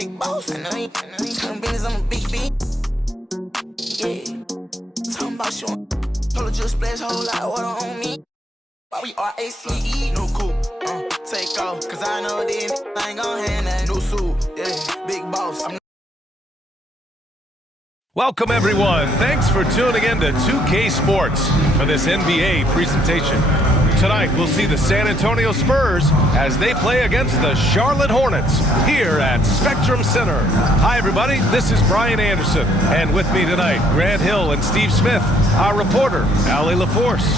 big boss. I know you turn business, I'm a big B. Yeah. Talking about showing. Told her just splash a whole lot of water on me. Why we RACE? No coupe, take off. Cause I know this ain't gon' hand that. No suit, yeah, big boss. Welcome, everyone. Thanks for tuning in to 2K Sports for this NBA presentation. Tonight, we'll see the San Antonio Spurs as they play against the Charlotte Hornets here at Spectrum Center. Hi, everybody. This is Brian Anderson. And with me tonight, Grant Hill and Steve Smith, our reporter, Allie LaForce.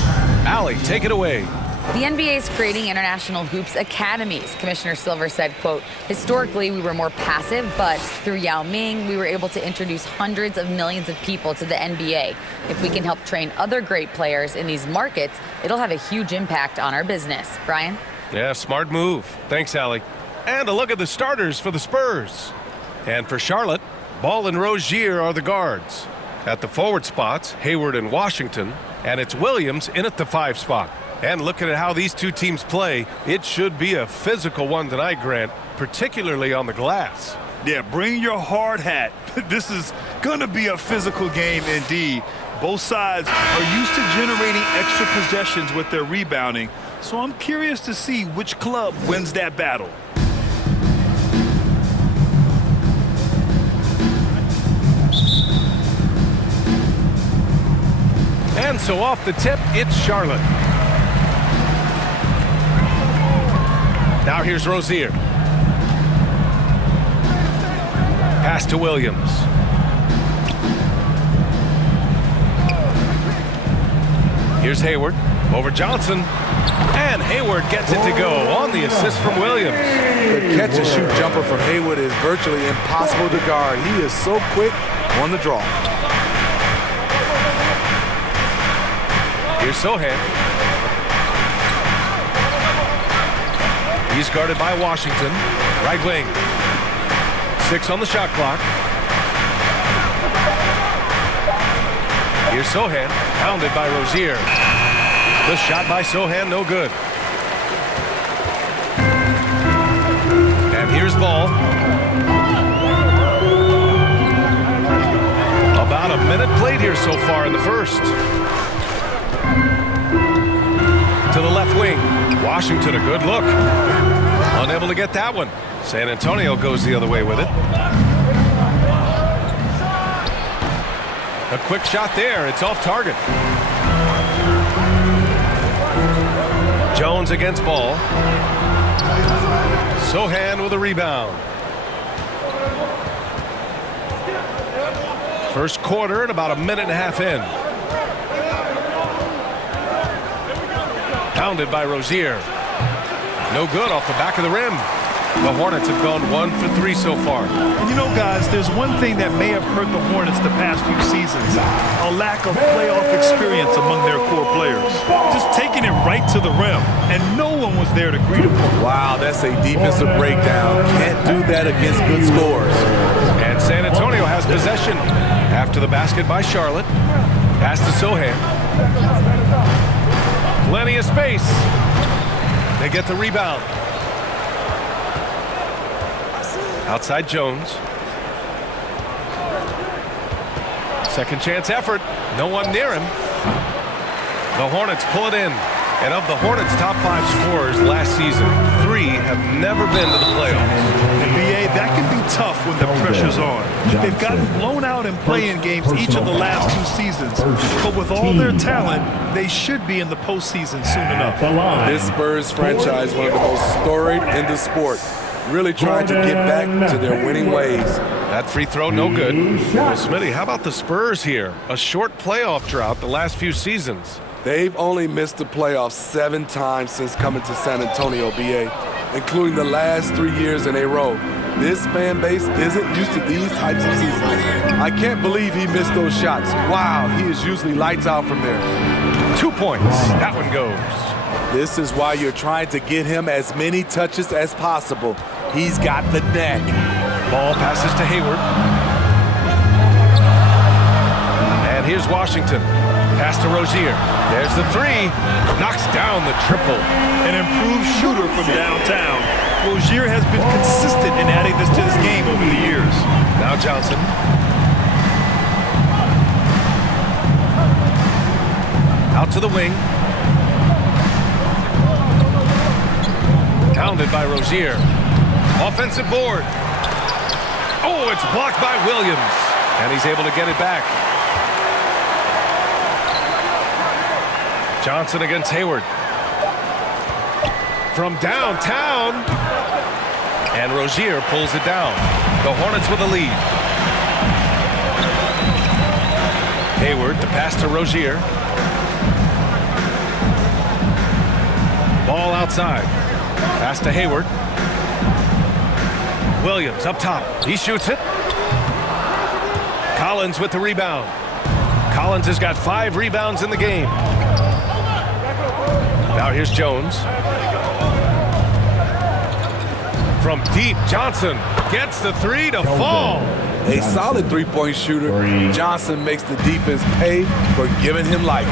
Allie, take it away. The NBA is creating international hoops academies. Commissioner Silver said, quote, historically, we were more passive, but through Yao Ming, we were able to introduce hundreds of millions of people to the NBA. If we can help train other great players in these markets, it'll have a huge impact on our business. Brian? Yeah, smart move. Thanks, Allie. And a look at the starters for the Spurs. And for Charlotte, Ball and Rozier are the guards. At the forward spots, Hayward and Washington, and it's Williams in at the 5 spot. And looking at how these two teams play, it should be a physical one tonight, Grant, particularly on the glass. Yeah, bring your hard hat. This is going to be a physical game indeed. Both sides are used to generating extra possessions with their rebounding, so I'm curious to see which club wins that battle. And so off the tip, it's Charlotte. Now here's Rozier. Pass to Williams. Here's Hayward over Johnson. And Hayward gets it to go on the assist from Williams. The catch-and-shoot jumper from Hayward is virtually impossible to guard. He is so quick on the draw. Here's Sohan. He's guarded by Washington. Right wing. 6 on the shot clock. Here's Sohan. Pounded by Rozier. The shot by Sohan, no good. And here's Ball. About a minute played here so far in the first. To the left wing. Washington, a good look. Unable to get that one. San Antonio goes the other way with it. A quick shot there. It's off target. Jones against Ball. Sohan with a rebound. First quarter and about a minute and a half in. Pounded by Rozier. No good off the back of the rim. The Hornets have gone 1 for 3 so far. And you know, guys, there's one thing that may have hurt the Hornets the past few seasons. A lack of playoff experience among their core players. Just taking it right to the rim, and no one was there to greet them. Wow, that's a defensive breakdown. Can't do that against good scores. And San Antonio has possession after the basket by Charlotte. Pass to Sohan. Plenty of space. They get the rebound. Outside Jones. Second chance effort. No one near him. The Hornets pull it in. And of the Hornets' top 5 scorers last season, 3 have never been to the playoffs. NBA, that can be tough when the pressure's on. They've gotten blown out in play-in games each of the last 2 seasons. But with all their talent, they should be in the postseason soon enough. This Spurs franchise, one of the most storied in the sport, really trying to get back to their winning ways. That free throw, no good. Well, Smitty, how about the Spurs here? A short playoff drought the last few seasons. They've only missed the playoffs 7 times since coming to San Antonio, BA, including the last 3 years in a row. This fan base isn't used to these types of seasons. I can't believe he missed those shots. Wow, he is usually lights out from there. 2 points. That one goes. This is why you're trying to get him as many touches as possible. He's got the neck. Ball passes to Hayward. And here's Washington. Pass to Rozier. There's the 3. Knocks down the triple. An improved shooter from downtown. Rozier has been consistent in adding this to his game over the Johnson. Out to the wing. Pounded by Rozier. Offensive board. Oh, it's blocked by Williams. And he's able to get it back. Johnson against Hayward. From downtown. And Rozier pulls it down. The Hornets with a lead. Hayward, the pass to Rozier. Ball outside. Pass to Hayward. Williams up top. He shoots it. Collins with the rebound. Collins has got 5 rebounds in the game. Now here's Jones. From deep, Johnson gets the 3 to fall. A solid three-point shooter. Johnson makes the defense pay for giving him life.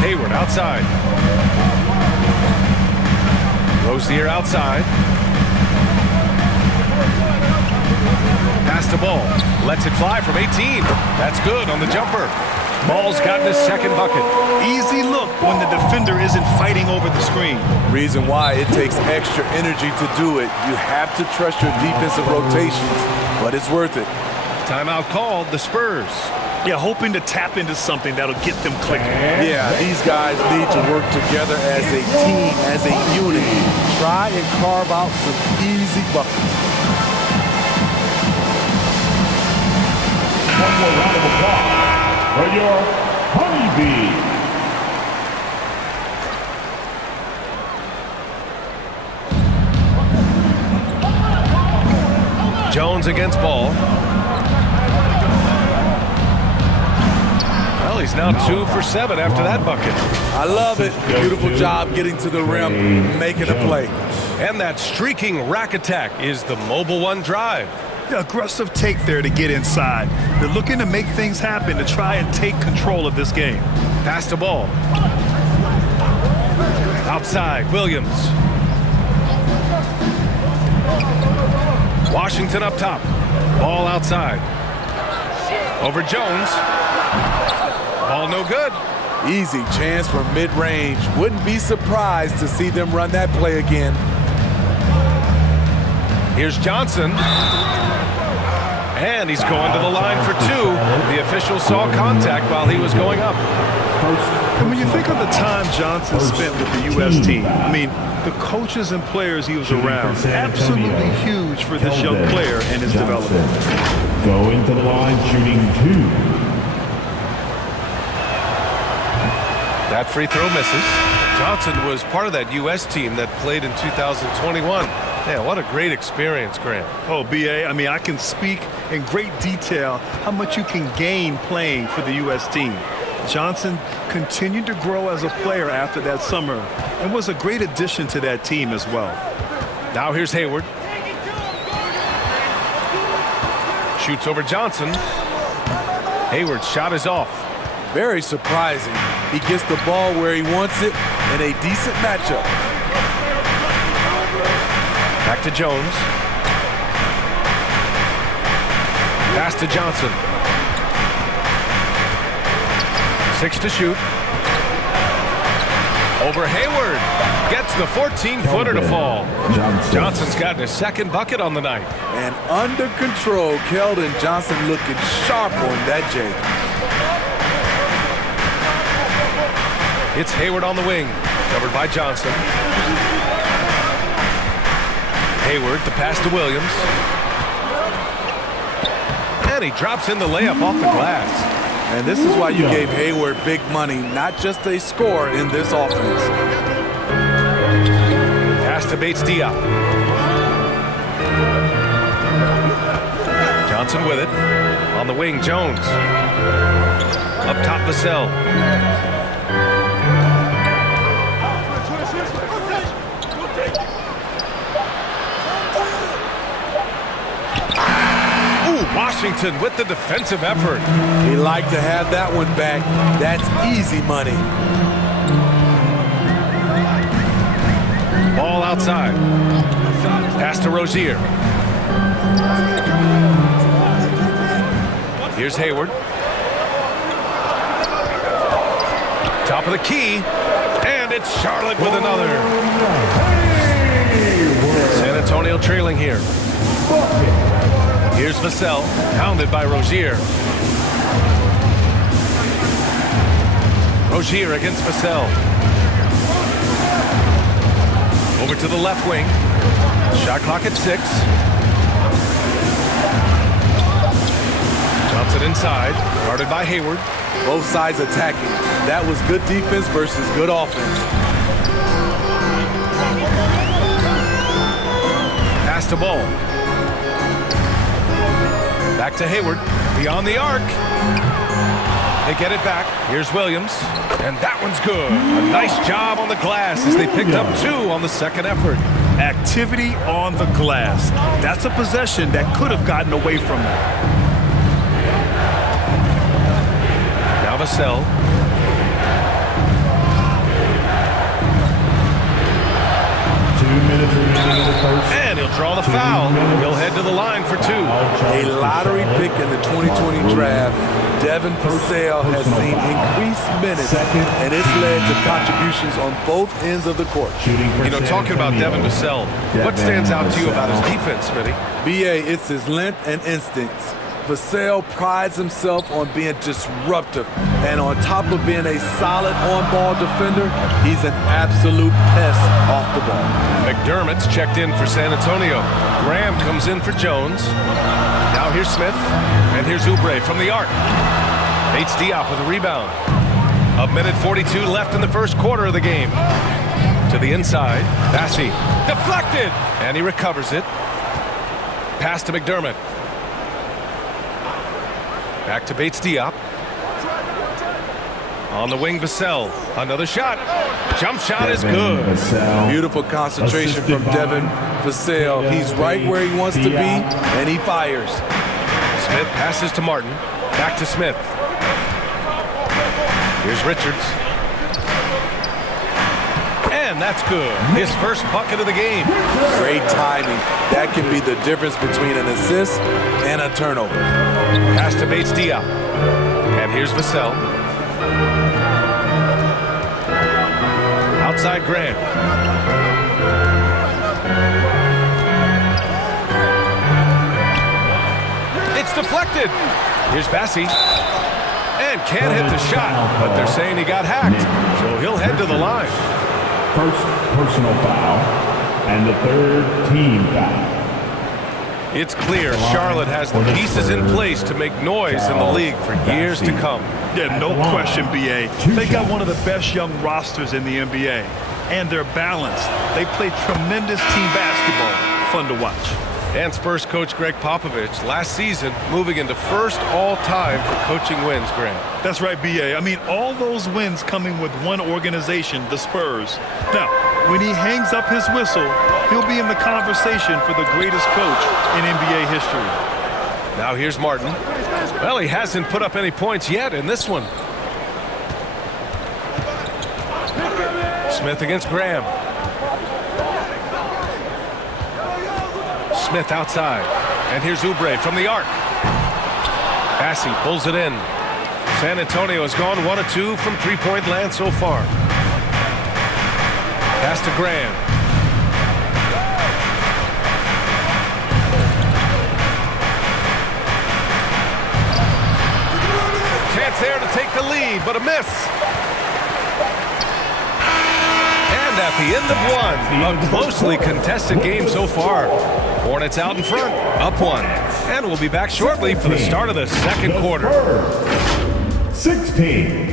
Hayward outside. Rozier outside. Pass to Ball. Lets it fly from 18. That's good on the jumper. Ball's gotten his second bucket. Easy look when the defender isn't fighting over the screen. Reason why it takes extra energy to do it. You have to trust your defensive rotations, but it's worth it. Timeout called, the Spurs. Yeah, hoping to tap into something that'll get them clicking. Yeah, these guys need to work together as a team, as a unit. Try and carve out some easy buckets. One more round of applause for your Honeybees. Jones against Ball. Well, he's now 2 for 7 after that bucket. I love it. Beautiful job getting to the rim, making a play. And that streaking rack attack is the Mobile One drive. The aggressive take there to get inside. They're looking to make things happen to try and take control of this game. Pass to Ball. Outside, Williams. Washington up top. Ball outside. Over Jones. Ball no good. Easy chance for mid-range. Wouldn't be surprised to see them run that play again. Here's Johnson. And he's going to the line for 2. The official saw contact while he was going up. And when you think of the time Johnson spent with the U.S. team, I mean, the coaches and players he was around, absolutely huge for this young player and his development. Going to the line, shooting 2. That free throw misses. Johnson was part of that U.S. team that played in 2021. Yeah, what a great experience, Grant. Oh, B.A., I mean, I can speak in great detail how much you can gain playing for the U.S. team. Johnson continued to grow as a player after that summer and was a great addition to that team as well. Now here's Hayward. Shoots over Johnson. Hayward's shot is off. Very surprising. He gets the ball where he wants it in a decent matchup. Back to Jones. Pass to Johnson. 6 to shoot. Over Hayward. Gets the 14-footer to fall. Johnson's gotten his second bucket on the night. And under control, Keldon Johnson looking sharp on that J. It's Hayward on the wing. Covered by Johnson. Hayward, the pass to Williams. And he drops in the layup off the glass. And this is why you gave Hayward big money, not just a scorer in this offense. Pass to Bates-Diop. Johnson with it. On the wing, Jones. Up top, Vassell. Washington with the defensive effort. He'd like to have that one back. That's easy money. Ball outside. Pass to Rozier. Here's Hayward. Top of the key. And it's Charlotte with another. San Antonio trailing here. Here's Vassell, pounded by Rozier. Rozier against Vassell. Over to the left wing. Shot clock at 6. Johnson inside, guarded by Hayward. Both sides attacking. That was good defense versus good offense. Pass to Ball. Back to Hayward. Beyond the arc. They get it back. Here's Williams. And that one's good. A nice job on the glass as they picked up 2 on the second effort. Activity on the glass. That's a possession that could have gotten away from them. Now Vassell. And he'll draw the foul. He'll head to the line for 2. A lottery pick in the 2020 draft. Devin Vassell has seen increased minutes, and it's led to contributions on both ends of the court. You know, talking about Devin Vassell, what stands out to you about his defense, Smitty? BA, it's his length and instincts. Vassell prides himself on being disruptive, and on top of being a solid on-ball defender, he's an absolute pest off the ball. McDermott's checked in for San Antonio. Graham comes in for Jones. Now here's Smith, and here's Oubre from the arc. Bates Diop with a rebound. 1:42 left in the first quarter of the game. To the inside, Bassey deflected, and he recovers it. Pass to McDermott. Back to Bates Diop. On the wing, Vassell. Another shot. Jump shot is good. Beautiful concentration from Devin Vassell. He's right where he wants to be, and he fires. Smith passes to Martin. Back to Smith. Here's Richards. And that's good. His first bucket of the game. Great timing. That can be the difference between an assist and a turnover. Pass to Bates Diop. And here's Vassell. Outside Graham. It's deflected. Here's Bassey. And can't hit the shot, but they're saying he got hacked. So he'll head to the line. First personal foul and the third team foul. It's clear Charlotte has the pieces in place to make noise in the league for years to come. Yeah, no question, BA. They got one of the best young rosters in the NBA. And they're balanced. They play tremendous team basketball. Fun to watch. And Spurs coach Greg Popovich last season moving into first all-time for coaching wins, Graham. That's right, BA. I mean, all those wins coming with one organization, the Spurs. Now, when he hangs up his whistle, he'll be in the conversation for the greatest coach in NBA history. Now here's Martin. Well, he hasn't put up any points yet in this one. Smith against Graham. Smith outside. And here's Oubre from the arc. Bassey pulls it in. San Antonio has gone 1 of 2 from three-point land so far. Pass to Graham. Chance there to take the lead, but a miss. And at the end of 1, a closely contested game so far. Hornets out in front, up 1. And we'll be back shortly for the start of the second quarter. 16.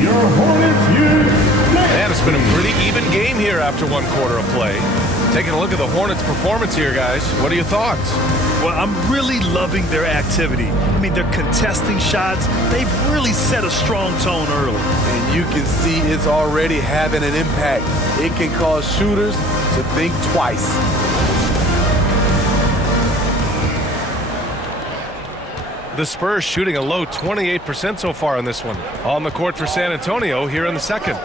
Your Hornets use. Man, it's been a pretty even game here after 1 quarter of play. Taking a look at the Hornets' performance here, guys. What are your thoughts? Well, I'm really loving their activity. I mean, they're contesting shots. They've really set a strong tone early. And you can see it's already having an impact. It can cause shooters to think twice. The Spurs shooting a low 28% so far in this one. On the court for San Antonio here in the second.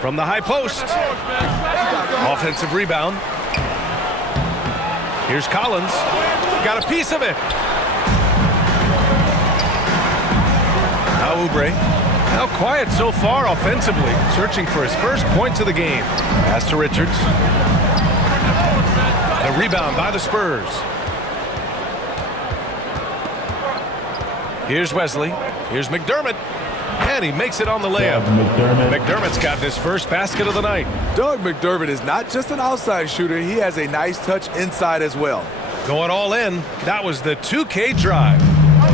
From the high post. Offensive rebound. Here's Collins. Got a piece of it. Now Oubre. Now quiet so far offensively. Searching for his first points of the game. Pass to Richards. The rebound by the Spurs. Here's Wesley. Here's McDermott. And he makes it on the layup. McDermott's got his first basket of the night. Doug McDermott is not just an outside shooter. He has a nice touch inside as well. Going all in. That was the 2K drive.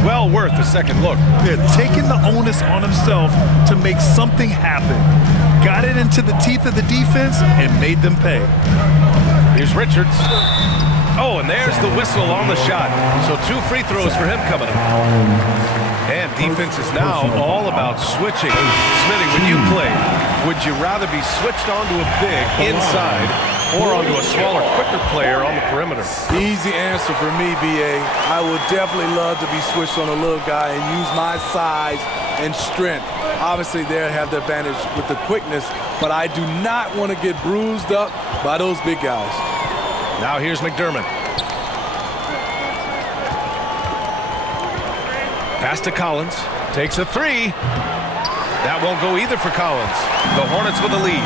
Well worth a second look. They're taking the onus on himself to make something happen. Got it into the teeth of the defense and made them pay. Here's Richards. Oh, and there's the whistle on the shot. So 2 free throws for him coming up. And defense is now all about switching. Smitty, when you play, would you rather be switched onto a big inside or onto a smaller, quicker player on the perimeter? Easy answer for me, B.A. I would definitely love to be switched on a little guy and use my size and strength. Obviously, they'll have the advantage with the quickness, but I do not want to get bruised up by those big guys. Now here's McDermott. Pass to Collins. Takes a 3. That won't go either for Collins. The Hornets with the lead.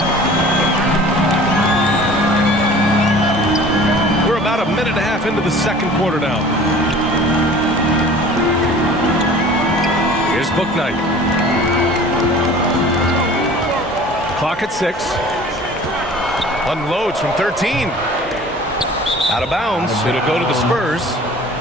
We're about a minute and a half into the second quarter now. Here's Bouknight. Clock at 6. Unloads from 13. Out of bounds. It'll go to the Spurs.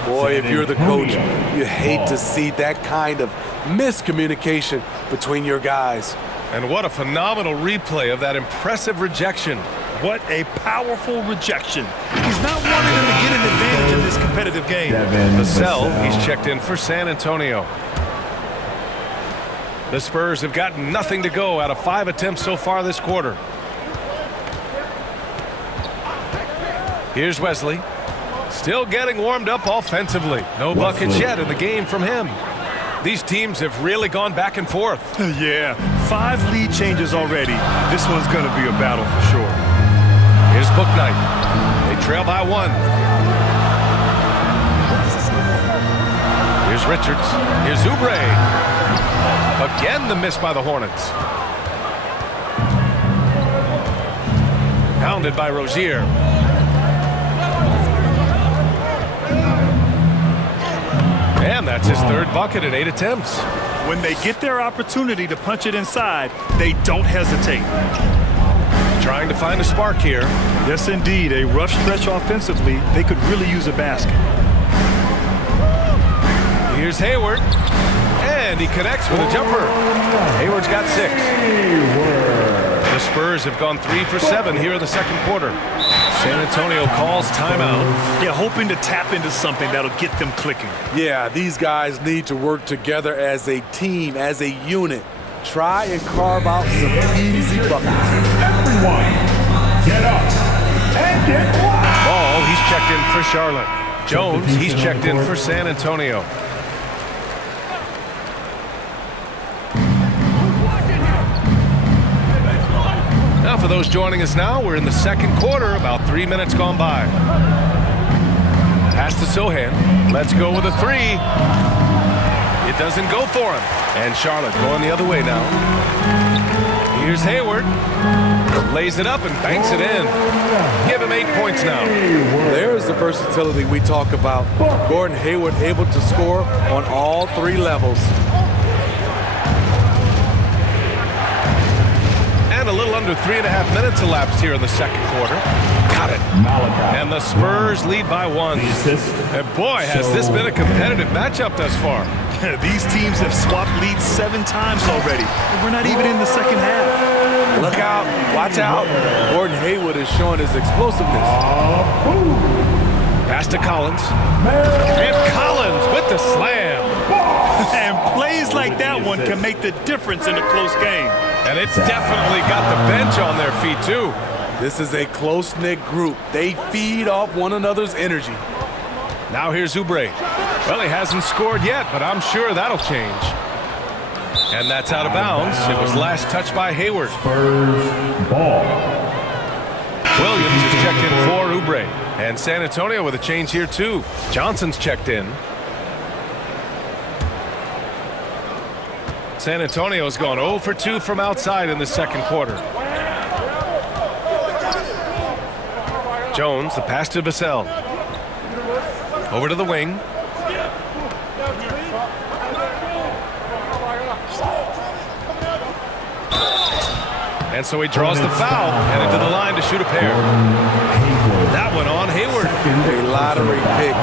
Boy, if you're the coach, you hate to see that kind of miscommunication between your guys. And what a phenomenal replay of that impressive rejection. What a powerful rejection. He's not wanting them to get an advantage in this competitive game. Vassell, he's checked in for San Antonio. The Spurs have gotten nothing to go out of 5 attempts so far this quarter. Here's Wesley. Still getting warmed up offensively. No buckets yet in the game from him. These teams have really gone back and forth. Yeah, 5 lead changes already. This one's going to be a battle for sure. Here's Bouknight. They trail by 1. Here's Richards. Here's Oubre. Again the miss by the Hornets. Pounded by Rozier. And that's his 3rd bucket in 8 attempts. When they get their opportunity to punch it inside, they don't hesitate. Trying to find a spark here. Yes, indeed. A rough stretch offensively. They could really use a basket. Here's Hayward. And he connects with a jumper. Hayward's got 6. The Spurs have gone 3 for 7 here in the second quarter. San Antonio calls timeout. Yeah, hoping to tap into something that'll get them clicking. Yeah, these guys need to work together as a team, as a unit. Try and carve out some easy buckets. Everyone, get up and get wild. Ball, he's checked in for Charlotte. Jones, he's checked in for San Antonio. Now for those joining us now, we're in the second quarter, about 3 minutes gone by. Pass to Sohan. Let's go with a 3. It doesn't go for him. And Charlotte going the other way now. Here's Hayward. Lays it up and banks it in. Give him 8 points now. There's the versatility we talk about. Gordon Hayward able to score on all 3 levels. And a little under 3.5 minutes elapsed here in the second quarter. Got it. And the Spurs lead by 1. And boy, has this been a competitive matchup thus far. These teams have swapped leads 7 times already, and we're not even in the second half. Look out. Watch out. Gordon Hayward is showing his explosiveness. Pass to Collins. And Collins with the slam. And plays like that one can make the difference in a close game. And it's definitely got the bench on their feet, too. This is a close-knit group. They feed off one another's energy. Now here's Oubre. Well, he hasn't scored yet, but I'm sure that'll change. And that's out of bounds. It was last touched by Hayward. Spurs ball. Williams is checked in for Oubre. And San Antonio with a change here, too. Johnson's checked in. San Antonio's gone 0 for 2 from outside in the second quarter. Jones, the pass to Vassell. Over to the wing. And so he draws the foul, headed to the line to shoot a pair. That one on Hayward. A lottery pick.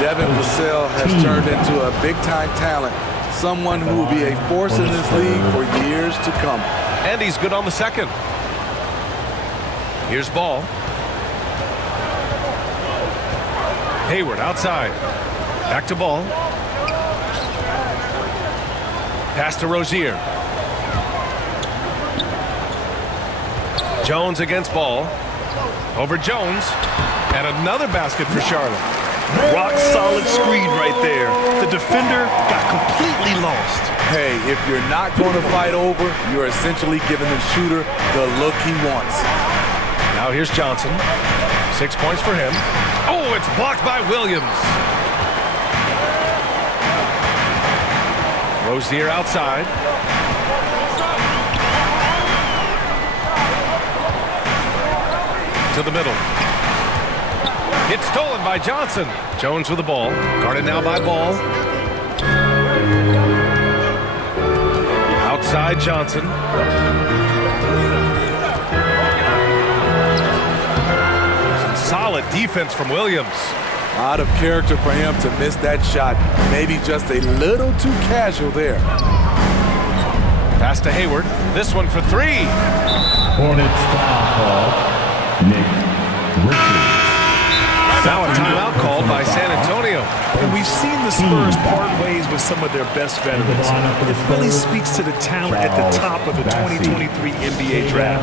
Devin Vassell has turned into a big-time talent. Someone who will be a force in this league for years to come. And he's good on the second. Here's Ball. Hayward outside. Back to Ball. Pass to Rozier. Jones against Ball. Over Jones. And another basket for Charlotte. Rock solid screen right there. The defender got completely lost. Hey, if you're not going to fight over, you're essentially giving the shooter the look he wants. Now here's Johnson. 6 points for him. Oh, it's blocked by Williams. Rozier outside. To the middle. It's stolen by Johnson. Jones with the ball. Guarded now by Ball. Outside Johnson. Some solid defense from Williams. Out of character for him to miss that shot. Maybe just a little too casual there. Pass to Hayward. This one for 3. Hornets foul call. Nick Richards. Now a timeout called by San Antonio. And we've seen the Spurs part ways with some of their best veterans. It really speaks to the talent at the top of the 2023 NBA draft.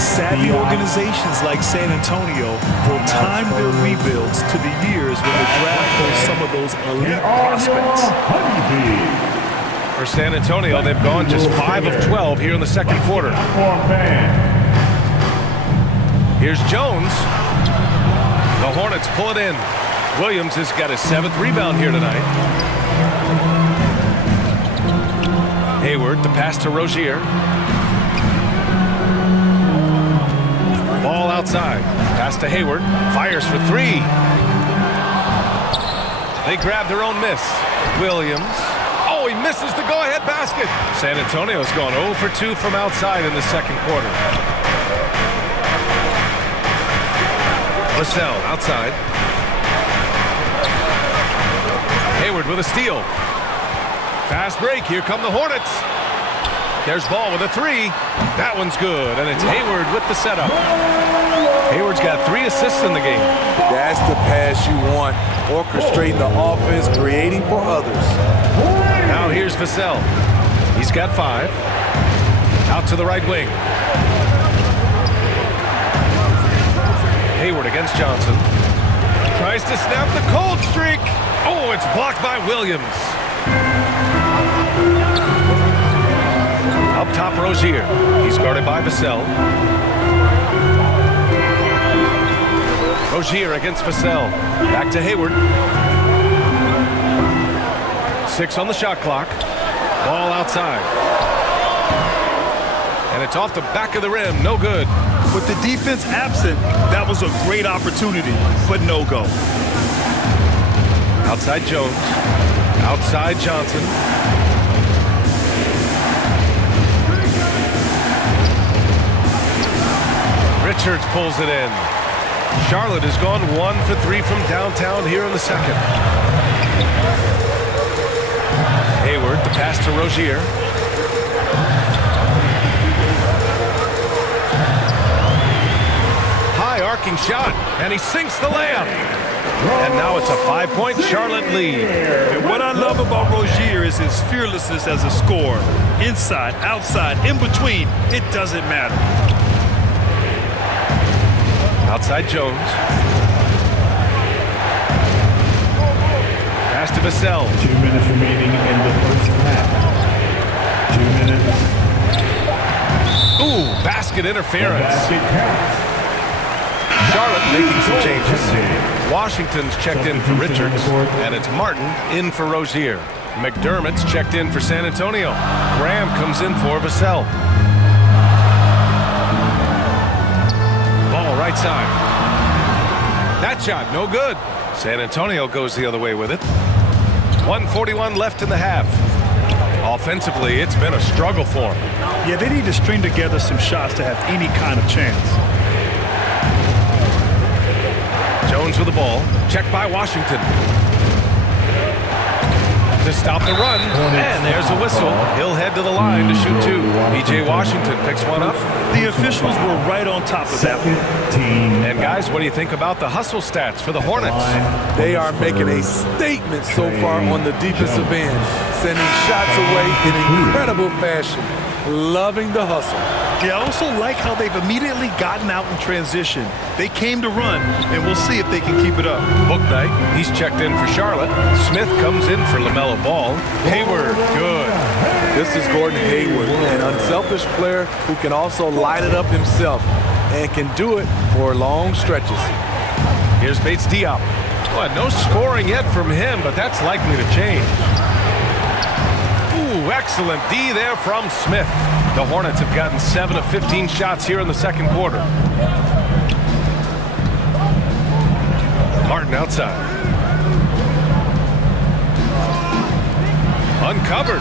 Savvy organizations like San Antonio will time their rebuilds to the years when the draft holds some of those elite prospects. For San Antonio, they've gone just 5 of 12 here in the second quarter. Here's Jones. The Hornets pull it in. Williams has got his 7th rebound here tonight. Hayward, the pass to Rozier. Ball outside. Pass to Hayward. Fires for 3. They grab their own miss. Williams. Oh, he misses the go-ahead basket. San Antonio's gone 0 for 2 from outside in the second quarter. Vassell outside. Hayward with a steal. Fast break. Here come the Hornets. There's Ball with a 3. That one's good, and it's Hayward with the setup. Hayward's got 3 assists in the game. That's the pass you want. Orchestrating the offense, creating for others. Now here's Vassell. He's got 5. Out to the right wing. Hayward against Johnson. Tries to snap the cold streak. Oh, it's blocked by Williams. Up top, Rozier. He's guarded by Vassell. Rozier against Vassell. Back to Hayward. 6 on the shot clock. Ball outside. And it's off the back of the rim. No good. With the defense absent, that was a great opportunity, but no go. Outside Jones. Outside Johnson. Richards pulls it in. Charlotte has gone 1 for 3 from downtown here in the second. Hayward, the pass to Rozier. High arcing shot, and he sinks the layup. And now it's a 5-point Charlotte lead. And what I love about Rozier is his fearlessness as a scorer. Inside, outside, in between, it doesn't matter. Outside Jones. Pass to Vassell. 2 minutes remaining in the first half. 2 minutes. Ooh, basket interference. Basket counts. Charlotte making some changes. Washington's checked in for Richards, and it's Martin in for Rozier. McDermott's checked in for San Antonio. Graham comes in for Vassell. Ball right side. That shot, no good. San Antonio goes the other way with it. 1:41 left in the half. Offensively, it's been a struggle for them. Yeah, they need to string together some shots to have any kind of chance. Jones with the ball. Checked by Washington. To stop the run. And there's a whistle. He'll head to the line to shoot two. P.J. Washington picks one up. The officials were right on top of that one. And guys, what do you think about the hustle stats for the Hornets? They are making a statement so far on the defensive end, sending shots away in incredible fashion. Loving the hustle. Yeah, I also like how they've immediately gotten out in transition. They came to run, and we'll see if they can keep it up. Book night, he's checked in for Charlotte. Smith comes in for LaMelo Ball. Hayward, good. This is Gordon Hayward, an unselfish player who can also light it up himself and can do it for long stretches. Here's Bates Diop. Well, no scoring yet from him, but that's likely to change. Ooh, excellent D there from Smith. The Hornets have gotten 7 of 15 shots here in the second quarter. Martin outside. Uncovered.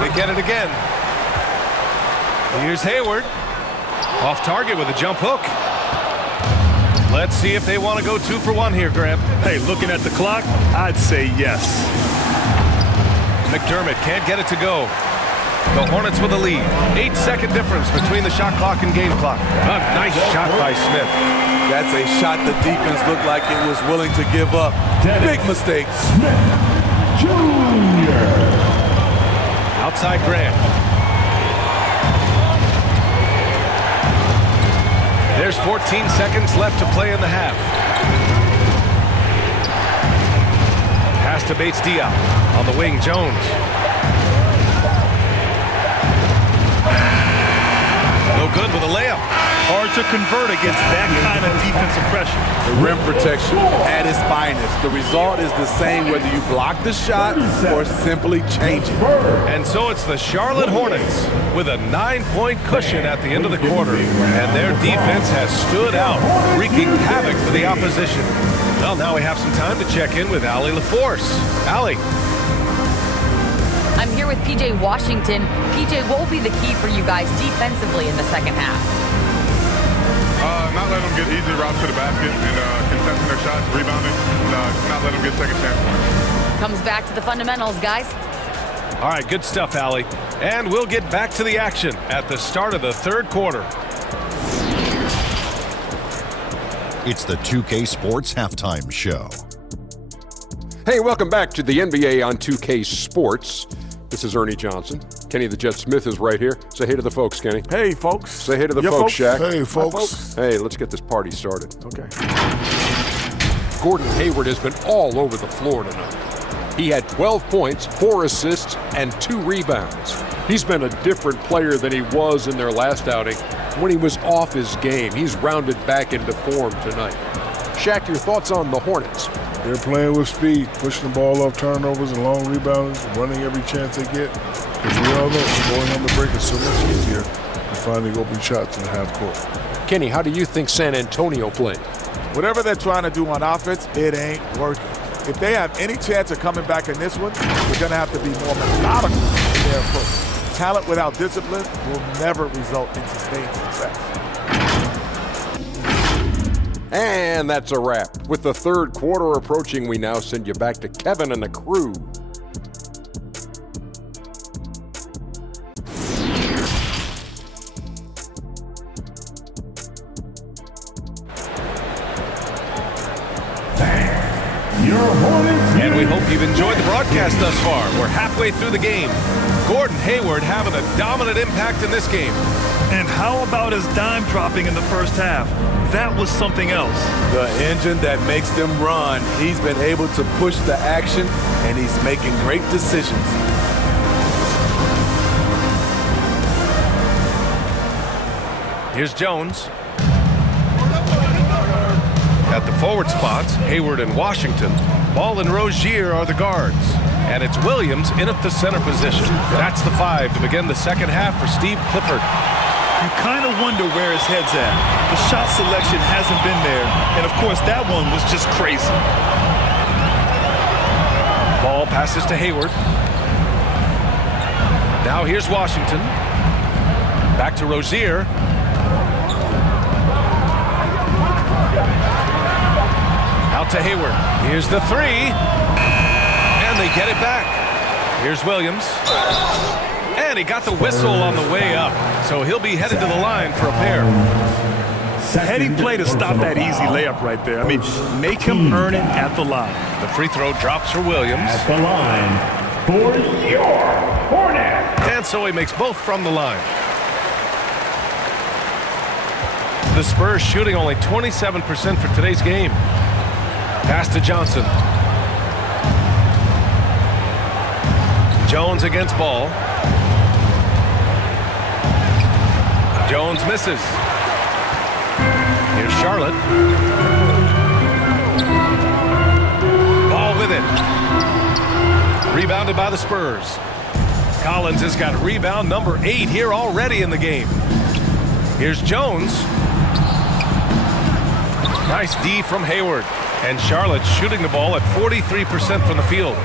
They get it again. Here's Hayward. Off target with a jump hook. Let's see if they want to go 2 for 1 here, Graham. Hey, looking at the clock, I'd say yes. McDermott can't get it to go. The Hornets with a lead. 8-second difference between the shot clock and game clock. A nice shot by Smith. That's a shot the defense looked like it was willing to give up. Big mistake. Smith Jr. Outside Graham. There's 14 seconds left to play in the half. Pass to Bates Diop. On the wing, Jones. No good with a layup. Hard to convert against that kind of defensive pressure. The rim protection at its finest. The result is the same whether you block the shot or simply change it. And so it's the Charlotte Hornets with a 9-point cushion at the end of the quarter. And their defense has stood out, wreaking havoc for the opposition. Well, now we have some time to check in with Allie LaForce. Allie. I'm here with P.J. Washington. P.J., what will be the key for you guys defensively in the second half? Not let them get easy routes to the basket and contesting their shots, rebounding, not let them get second chance points. Comes back to the fundamentals, guys. All right, good stuff, Allie. And we'll get back to the action at the start of the third quarter. It's the 2K Sports Halftime Show. Hey, welcome back to the NBA on 2K Sports. This is Ernie Johnson. Kenny the Jet Smith is right here. Say hey to the folks, Kenny. Hey, folks. Say hey to the folks, Shaq. Hey, folks. Hey, let's get this party started. Okay. Gordon Hayward has been all over the floor tonight. He had 12 points, 4 assists, and 2 rebounds. He's been a different player than he was in their last outing when he was off his game. He's rounded back into form tonight. Shaq, your thoughts on the Hornets? They're playing with speed, pushing the ball off turnovers and long rebounds, running every chance they get. Because we all know scoring on the break is so much easier than finding open shots in the half court. Kenny, how do you think San Antonio played? Whatever they're trying to do on offense, it ain't working. If they have any chance of coming back in this one, we're going to have to be more methodical in their approach. Talent without discipline will never result in sustained success. And that's a wrap. With the third quarter approaching, we now send you back to Kevin and the crew. your Hornets. And we hope you've enjoyed the broadcast thus far. We're halfway through the game. Gordon Hayward having a dominant impact in this game. And how about his dime dropping in the first half? That was something else. The engine that makes them run. He's been able to push the action, and he's making great decisions. Here's Jones. At the forward spots, Hayward and Washington. Ball and Rozier are the guards. And it's Williams in at the center position. That's the 5 to begin the second half for Steve Clifford. You kind of wonder where his head's at. The shot selection hasn't been there. And, of course, that one was just crazy. Ball passes to Hayward. Now here's Washington. Back to Rozier. Out to Hayward. Here's the 3. And they get it back. Here's Williams. And he got the whistle on the way up. So he'll be headed to the line for a pair. Heady play to stop that easy layup right there. I mean, make him earn it at the line. The free throw drops for Williams. At the line for your Hornets. And so he makes both from the line. The Spurs shooting only 27% for today's game. Pass to Johnson. Jones against Ball. Jones misses. Here's Charlotte. Ball with it. Rebounded by the Spurs. Collins has got rebound number 8 here already in the game. Here's Jones. Nice D from Hayward. And Charlotte shooting the ball at 43% from the field.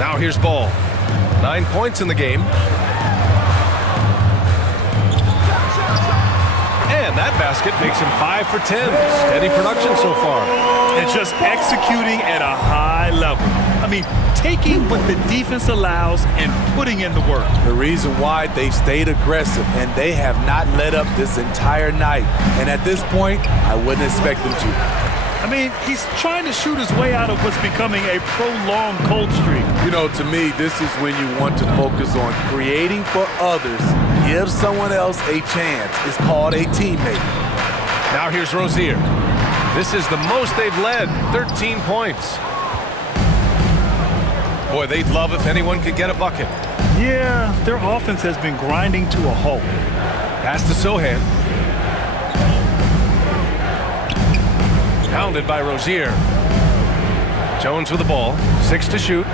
Now here's Ball. 9 points in the game. And that basket makes him 5 for 10. Steady production so far. And just executing at a high level. I mean, taking what the defense allows and putting in the work. The reason why they've stayed aggressive, and they have not let up this entire night. And at this point, I wouldn't expect them to. I mean, he's trying to shoot his way out of what's becoming a prolonged cold streak. You know, to me, this is when you want to focus on creating for others. Give someone else a chance. It's called a teammate. Now here's Rozier. This is the most they've led, 13 points. Boy, they'd love if anyone could get a bucket. Yeah, their offense has been grinding to a halt. Pass to Sohan. Pounded by Rozier. Jones with the ball. 6 to shoot.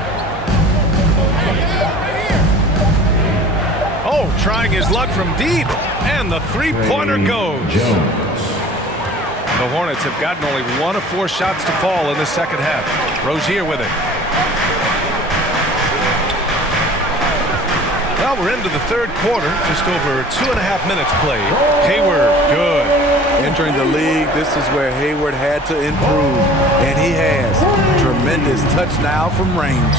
Oh, trying his luck from deep. And the three-pointer goes. The Hornets have gotten only 1 of 4 shots to fall in the second half. Rozier with it. Well, we're into the third quarter. Just over 2.5 minutes played. Hayward, good. Entering the league, this is where Hayward had to improve, and he has. Tremendous touch now from range.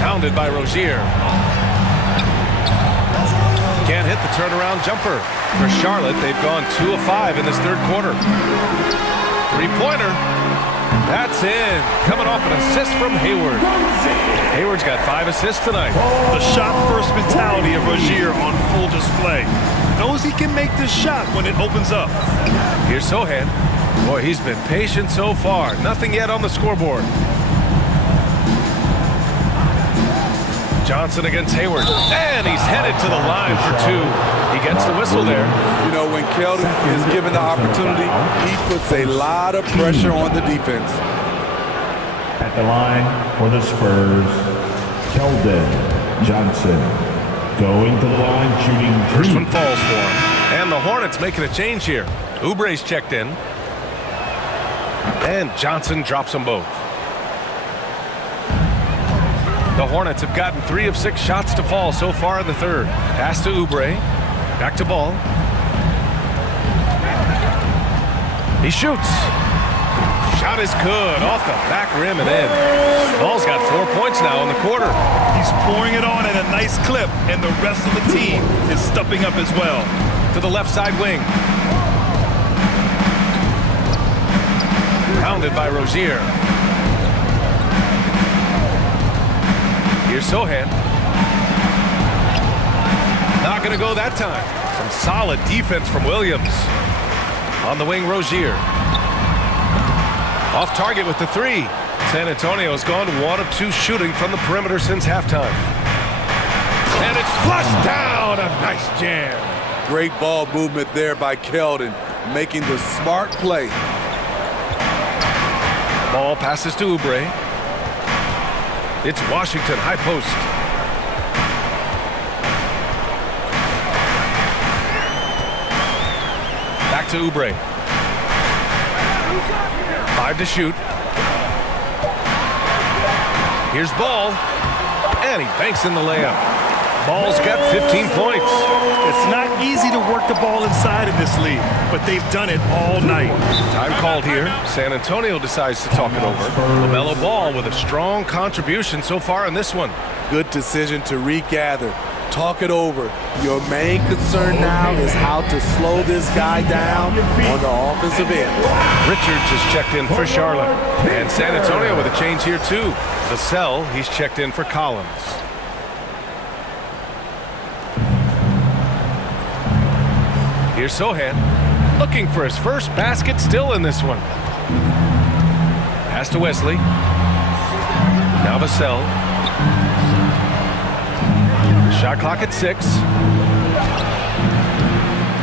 Pounded by Rozier. Can't hit the turnaround jumper. For Charlotte, they've gone 2 of 5 in this third quarter. Three-pointer. That's in. Coming off an assist from Hayward. Hayward's got 5 assists tonight. The shot-first mentality of Rozier on full display. Knows he can make this shot when it opens up. Here's Sohan. Boy, he's been patient so far. Nothing yet on the scoreboard. Johnson against Hayward. And he's headed to the line for 2. He gets the whistle there. You know, when Keldon is given the opportunity, he puts a lot of pressure on the defense. At the line for the Spurs, Keldon Johnson. Going to the line, shooting 3. First one falls for him. And the Hornets making a change here. Oubre's checked in. And Johnson drops them both. The Hornets have gotten 3 of 6 shots to fall so far in the third. Pass to Oubre. Back to Ball. He shoots. Shot is good. Off the back rim and in. Ball's got 4 points now in the quarter. He's pouring it on at a nice clip, and the rest of the team is stepping up as well. To the left side wing. Pounded by Rozier. Here's Sohan. Not going to go that time. Some solid defense from Williams. On the wing, Rozier. Off target with the three. San Antonio's gone 1 of 2 shooting from the perimeter since halftime. And it's flushed down. A nice jam. Great ball movement there by Keldon, making the smart play. Ball passes to Oubre. It's Washington, high post. Back to Oubre. 5 to shoot. Here's Ball. And he banks in the layup. Ball's got 15 points. It's not easy to work the ball inside in this league, but they've done it all night. Time called here. San Antonio decides to talk it over. LaMelo Ball with a strong contribution so far in this one. Good decision to regather. Talk it over. Your main concern now is how to slow this guy down on the offensive end. Richards is checked in for Charlotte. And San Antonio with a change here too. Vassell, he's checked in for Collins. Here's Sohan, looking for his first basket still in this one. Pass to Wesley. Now Vassell. Shot clock at 6.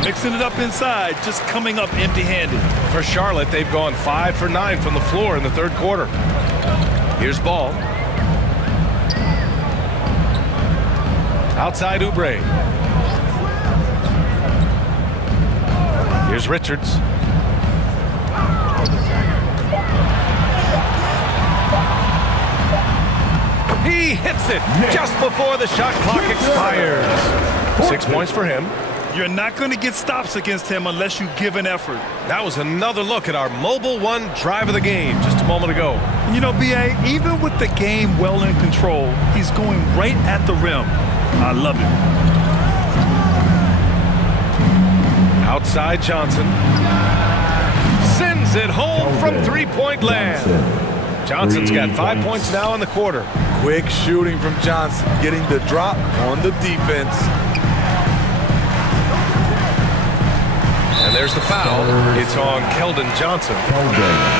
Mixing it up inside, just coming up empty-handed. For Charlotte, they've gone 5 for 9 from the floor in the third quarter. Here's Ball. Outside Oubre. Here's Richards. He hits it just before the shot clock expires. 6 points for him. You're not going to get stops against him unless you give an effort. That was another look at our Mobile One drive of the game just a moment ago. You know, B.A., even with the game well in control, he's going right at the rim. I love it. Outside Johnson. Sends it home from three-point land. Johnson's got 5 points now in the quarter. Quick shooting from Johnson, getting the drop on the defense. And there's the foul. It's on Keldon Johnson.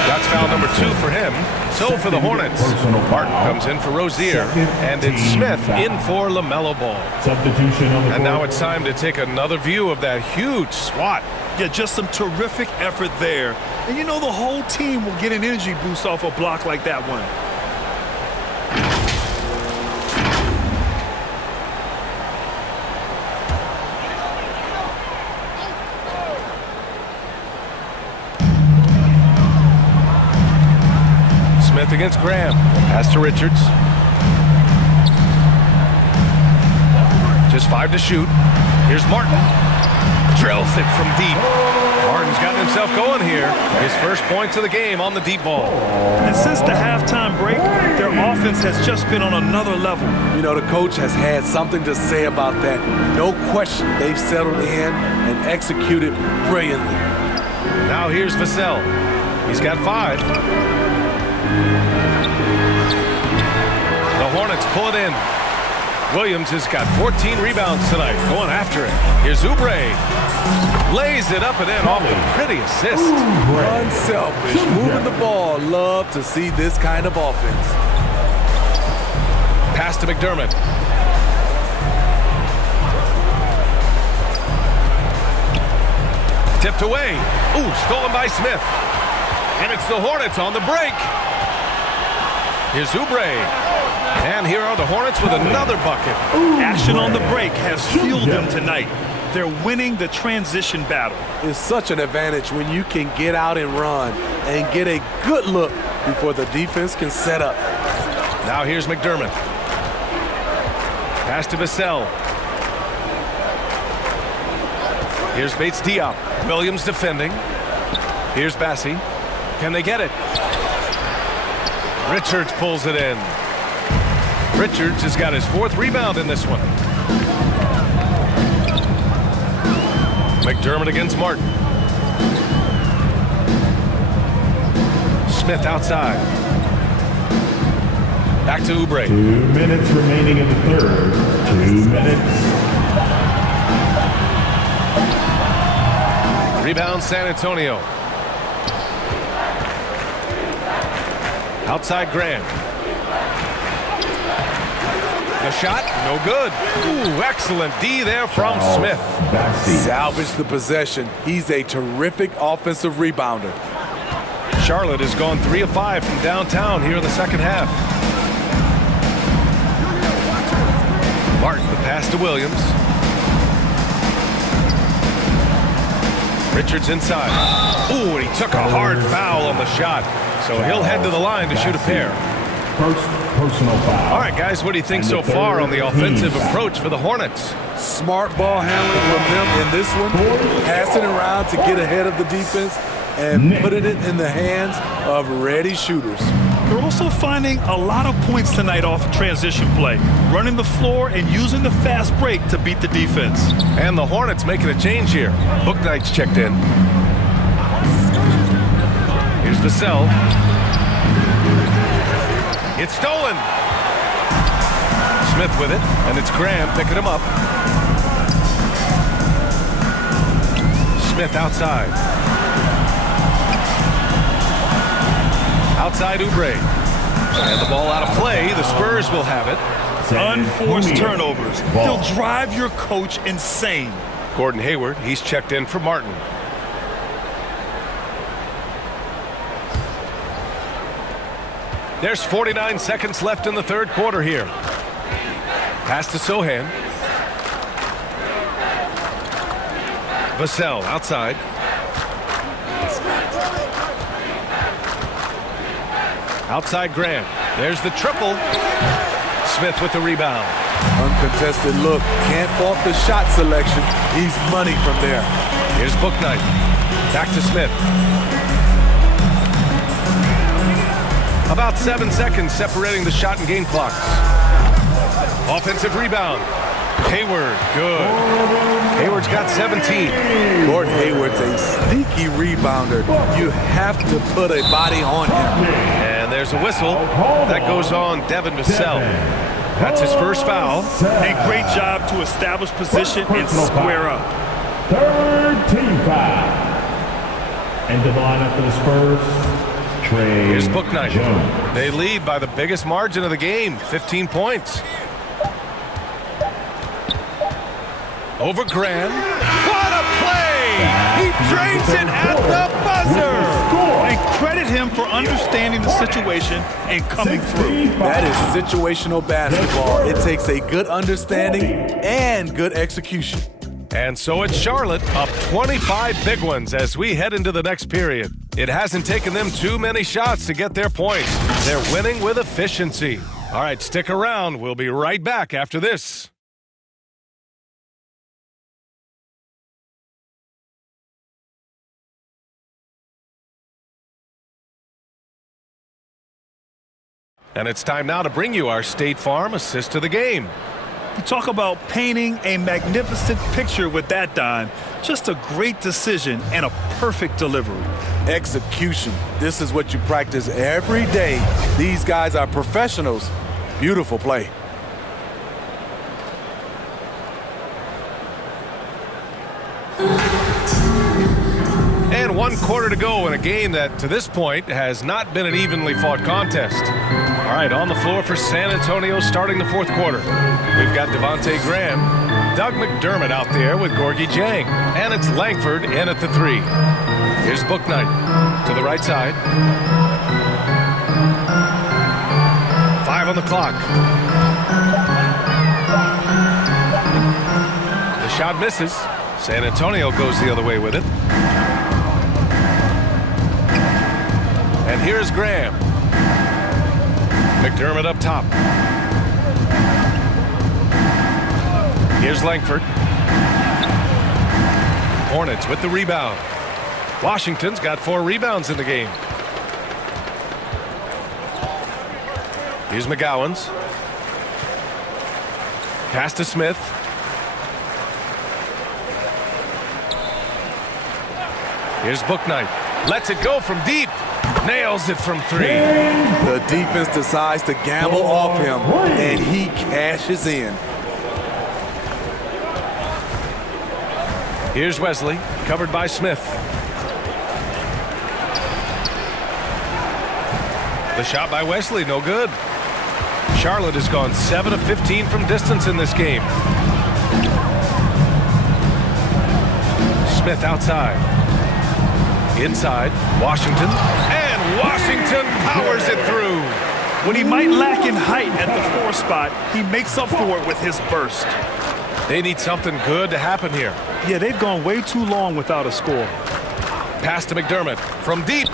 That's foul number 2 for him. So for the Hornets, Martin comes in for Rozier, and it's Smith in for LaMelo Ball. Substitution on the And now it's time to take another view of that huge swat. Yeah, just some terrific effort there. And you know the whole team will get an energy boost off a block like that one. Smith against Graham. Pass to Richards. Just 5 to shoot. Here's Martin. Drills it from deep. Martin's gotten himself going here. His first points of the game on the deep ball. And since the halftime break, their offense has just been on another level. You know, the coach has had something to say about that. No question, they've settled in and executed brilliantly. Now here's Vassell. He's got 5. The Hornets pull it in. Williams has got 14 rebounds tonight, going after it. Here's Oubre. Lays it up and in off the pretty assist. Unselfish, moving the ball. Love to see this kind of offense. Pass to McDermott. Tipped away. Ooh, stolen by Smith. And it's the Hornets on the break. Here's Oubre. And here are the Hornets with another bucket. Action on the break has fueled them tonight. They're winning the transition battle. It's such an advantage when you can get out and run and get a good look before the defense can set up. Now here's McDermott. Pass to Vassell. Here's Bates Diop. Williams defending. Here's Bassie. Can they get it? Richards pulls it in. Richards has got his 4th rebound in this one. McDermott against Martin. Smith outside. Back to Oubre. 2 minutes remaining in the third. 2 minutes. Rebound San Antonio. Outside Graham. The shot, no good. Ooh, excellent D there from Smith. Salvage the possession. He's a terrific offensive rebounder. Charlotte has gone 3 of 5 from downtown here in the second half. Martin, the pass to Williams. Richards inside. Ooh, and he took a hard foul on the shot. So he'll head to the line to shoot a pair. First personal foul. All right, guys, what do you think so far on the offensive approach for the Hornets? Smart ball handling from them in this one. Passing around to get ahead of the defense and putting it in the hands of ready shooters. They're also finding a lot of points tonight off transition play, running the floor and using the fast break to beat the defense. And the Hornets making a change here. Bouknight's checked in. Here's Vassell. It's stolen. Smith with it, and it's Graham picking him up. Smith outside. Outside Oubre. And the ball out of play. The Spurs will have it. Unforced turnovers. They'll drive your coach insane. Gordon Hayward, he's checked in for Martin. There's 49 seconds left in the third quarter here. Pass to Sohan. Vassell outside. Outside Graham. There's the triple. Smith with the rebound. Uncontested look. Can't fault the shot selection. He's money from there. Here's Bouknight. Back to Smith. About 7 seconds separating the shot and game clocks. Offensive rebound. Hayward, good. Hayward's got 17. Gordon Hayward's a sneaky rebounder. You have to put a body on him. And there's a whistle. That goes on Devin Vassell. That's his first foul. A great job to establish position and square up. Third team foul. Into the lineup for the Spurs. Here's Bouknight. They lead by the biggest margin of the game, 15 points. Over Graham. What a play! He drains it at the buzzer! And credit him for understanding the situation and coming through. That is situational basketball. It takes a good understanding and good execution. And so it's Charlotte up 25 big ones as we head into the next period. It hasn't taken them too many shots to get their points. They're winning with efficiency. All right, stick around. We'll be right back after this. And it's time now to bring you our State Farm assist to the game. You talk about painting a magnificent picture with that, Don. Just a great decision and a perfect delivery. Execution. This is what you practice every day. These guys are professionals. Beautiful play. And 1 quarter to go in a game that, to this point, has not been an evenly fought contest. All right, on the floor for San Antonio starting the fourth quarter. We've got Devontae Graham, Doug McDermott out there with Gorgie Jang, and it's Langford in at the 3. Here's Bouknight to the right side. 5 on the clock. The shot misses. San Antonio goes the other way with it. And here's Graham. McDermott up top. Here's Langford. Hornets with the rebound. Washington's got 4 rebounds in the game. Here's McGowan's. Pass to Smith. Here's Bouknight. Lets it go from deep. Nails it from 3. The defense decides to gamble off him, and he cashes in. Here's Wesley, covered by Smith. The shot by Wesley, no good. Charlotte has gone 7 of 15 from distance in this game. Smith outside. Inside, Washington. And Washington powers it through. When he might lack in height at the 4 spot, he makes up for it with his burst. They need something good to happen here. Yeah, they've gone way too long without a score. Pass to McDermott from deep.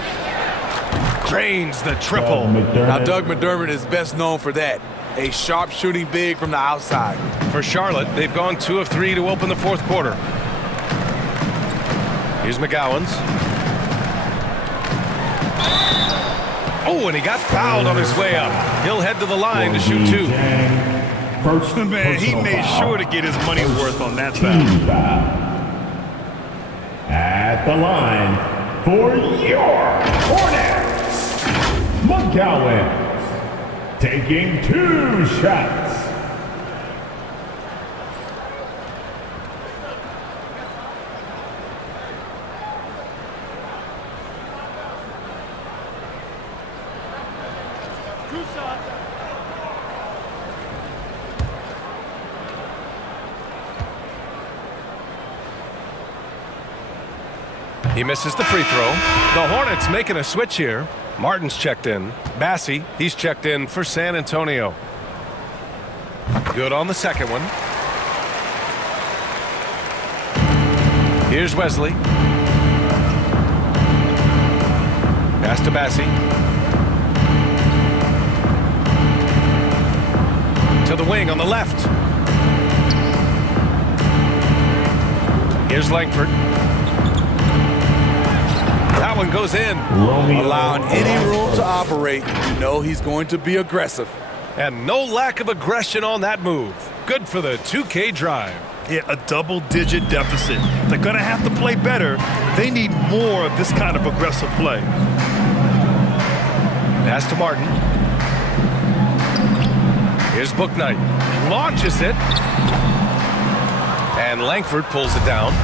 Drains the triple. Now, Doug McDermott is best known for that. A sharp shooting big from the outside. For Charlotte, they've gone 2 of 3 to open the 4th quarter. Here's McGowan's. Oh, and he got fouled on his way up. He'll head to the line to shoot 2. Man, he made sure to get his money's worth on that foul. At the line for your Hornets, McGowan taking 2 shots. He misses the free throw. The Hornets making a switch here. Martin's checked in. Bassey, he's checked in for San Antonio. Good on the second one. Here's Wesley. Pass to Bassey. To the wing on the left. Here's Langford. That one goes in. Allowing any room to operate, you know he's going to be aggressive. And no lack of aggression on that move. Good for the 2K drive. Yeah, a double-digit deficit. They're going to have to play better. They need more of this kind of aggressive play. Pass to Martin. Here's Bouknight. Launches it. And Langford pulls it down.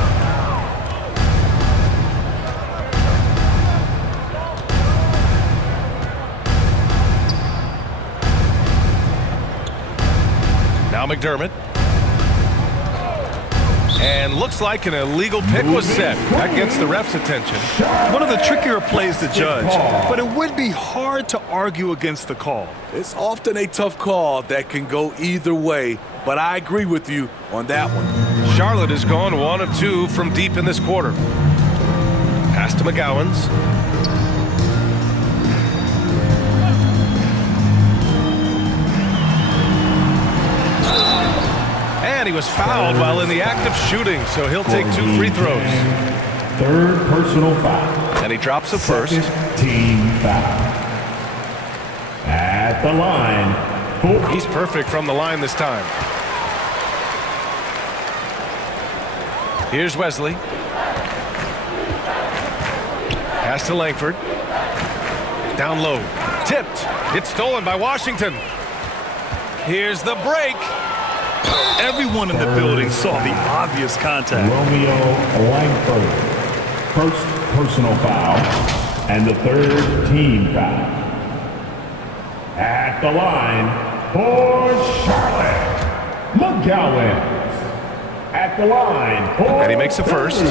Now McDermott. And looks like an illegal pick was set. That gets the ref's attention. One of the trickier plays to judge, but it would be hard to argue against the call. It's often a tough call that can go either way, but I agree with you on that one. Charlotte has gone 1 of 2 from deep in this quarter. Pass to McGowan's. And he was fouled while in the act of shooting, so he'll take 2 free throws. 3rd personal foul. And he drops the first. Team foul. At the line. He's perfect from the line this time. Here's Wesley. Pass to Langford. Down low. Tipped. It's stolen by Washington. Here's the break. Everyone in the building saw the obvious contact. Romeo Langford. 1st personal foul. And the 3rd team foul. At the line for Charlotte, McGowan. At the line for... And he makes the first.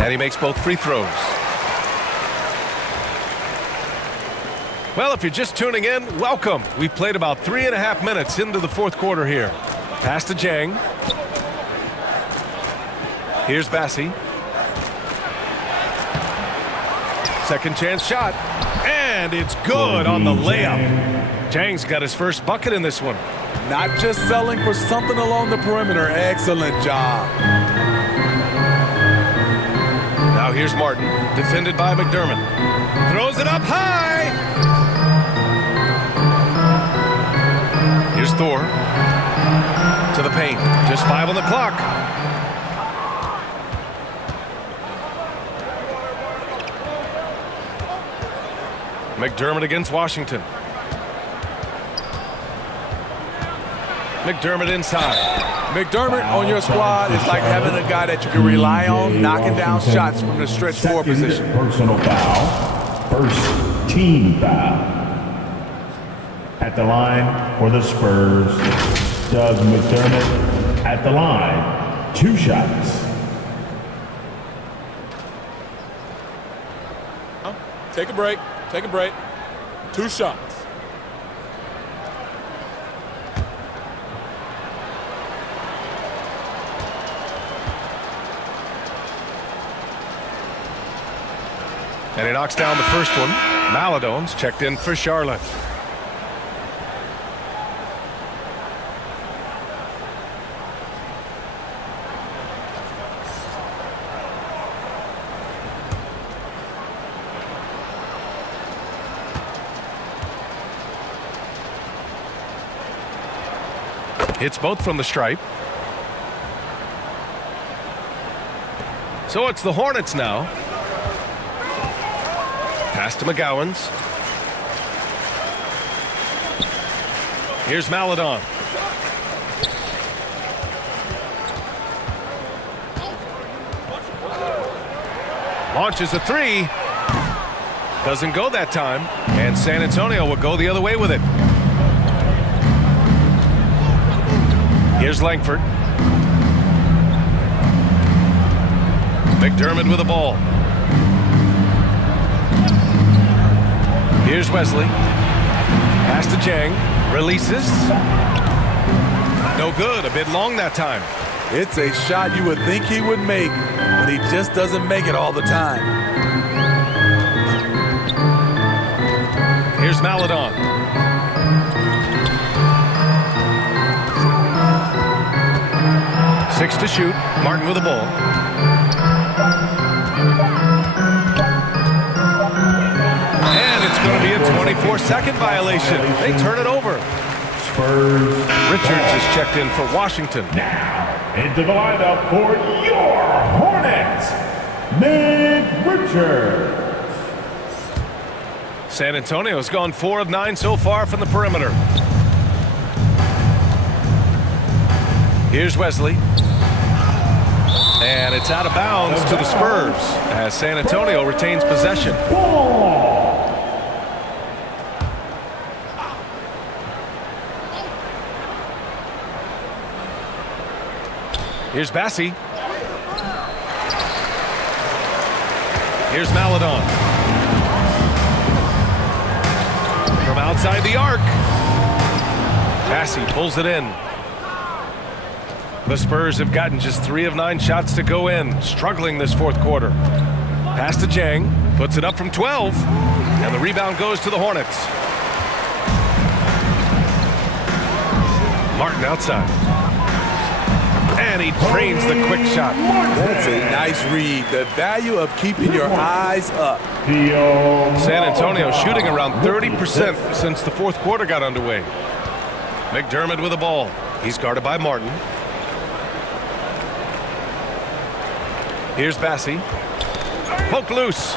And he makes both free throws. Well, if you're just tuning in, welcome. We played about 3.5 minutes into the 4th quarter here. Pass to Jang. Here's Bassey. Second chance shot. And it's good on the layup. Jang's got his first bucket in this one. Not just selling for something along the perimeter. Excellent job. Now here's Martin, defended by McDermott. Throws it up high. Here's Thor to the paint. Just 5 on the clock. McDermott against Washington. McDermott inside. McDermott on your squad is like having a guy that you can rely on knocking down shots from the stretch four position. Personal foul. First team foul. At the line for the Spurs, Doug McDermott at the line. 2 shots. Take a break. Take a break. 2 shots. And he knocks down the first one. Maladone's checked in for Charlotte. Hits both from the stripe. So it's the Hornets now. Pass to McGowan's. Here's Maladon. Launches a 3. Doesn't go that time. And San Antonio will go the other way with it. Here's Langford. McDermott with the ball. Here's Wesley. Pass to Jang. Releases. No good. A bit long that time. It's a shot you would think he would make, but he just doesn't make it all the time. Here's Maladon. 6 to shoot. Martin with the ball. And it's going to be a 24-second violation. They turn it over. Spurs. Richards is checked in for Washington. Now into the lineup for your Hornets, Nick Richards. San Antonio's gone 4 of 9 so far from the perimeter. Here's Wesley. And it's out of bounds to the Spurs as San Antonio retains possession. Here's Bassi. Here's Maladon. From outside the arc. Bassi pulls it in. The Spurs have gotten just 3 of 9 shots to go in, struggling this fourth quarter. Pass to Jang, puts it up from 12, and the rebound goes to the Hornets. Martin outside. And he drains the quick shot. That's a nice read. The value of keeping your eyes up. San Antonio shooting around 30% since the fourth quarter got underway. McDermott with the ball. He's guarded by Martin. Here's Bassi. Poke loose.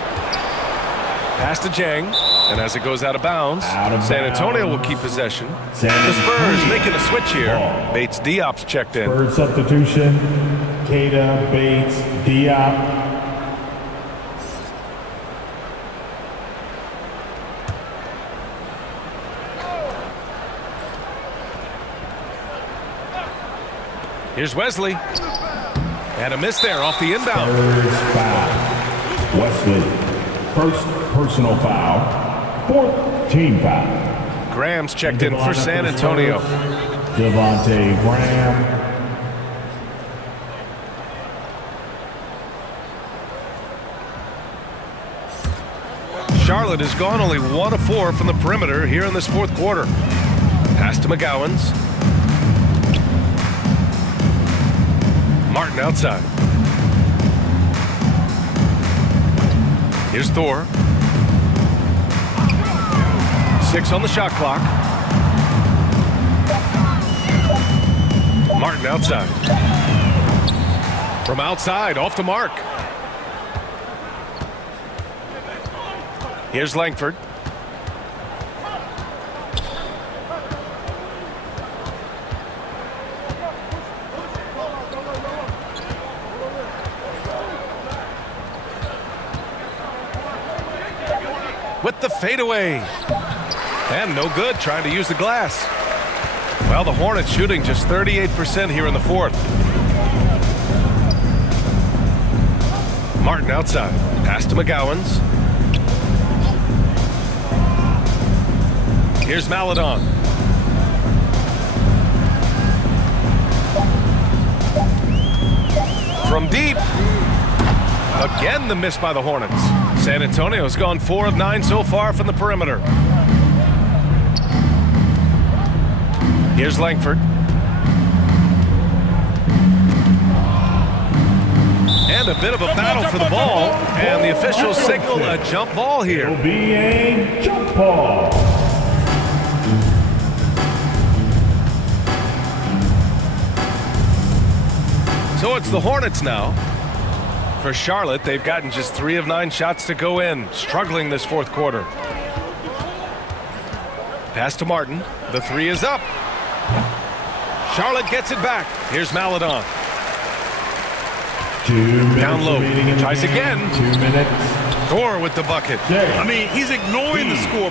Pass to Jang. And as it goes out of bounds, San Antonio will keep possession. The Spurs making a switch here. Bates Diop's checked in. Spurs substitution. Keita, Bates, Diop. Here's Wesley. And a miss there off the inbound. Spurs foul. Wesley. First personal foul. 4th team foul. Graham's checked in for San Antonio. Devontae Graham. Charlotte has gone only 1 of 4 from the perimeter here in this fourth quarter. Pass to McGowan's. Martin outside. Here's Thor. 6 on the shot clock. Martin outside. From outside, off the mark. Here's Langford. With the fadeaway. And no good, trying to use the glass. Well, the Hornets shooting just 38% here in the fourth. Martin outside. Pass to McGowan's. Here's Maledon. From deep. Again, the miss by the Hornets. San Antonio's gone 4 of 9 so far from the perimeter. Here's Langford. And a bit of a battle for the ball. And the officials signal a jump ball here. It'll be a jump ball. So it's the Hornets now. For Charlotte, they've gotten just 3 of 9 shots to go in, struggling this fourth quarter. Pass to Martin. The 3 is up. Charlotte gets it back. Here's Maledon. 2 minutes Down low. remaining in the Tries game. again. 2 minutes. Gore with the bucket. I mean, he's ignoring the score.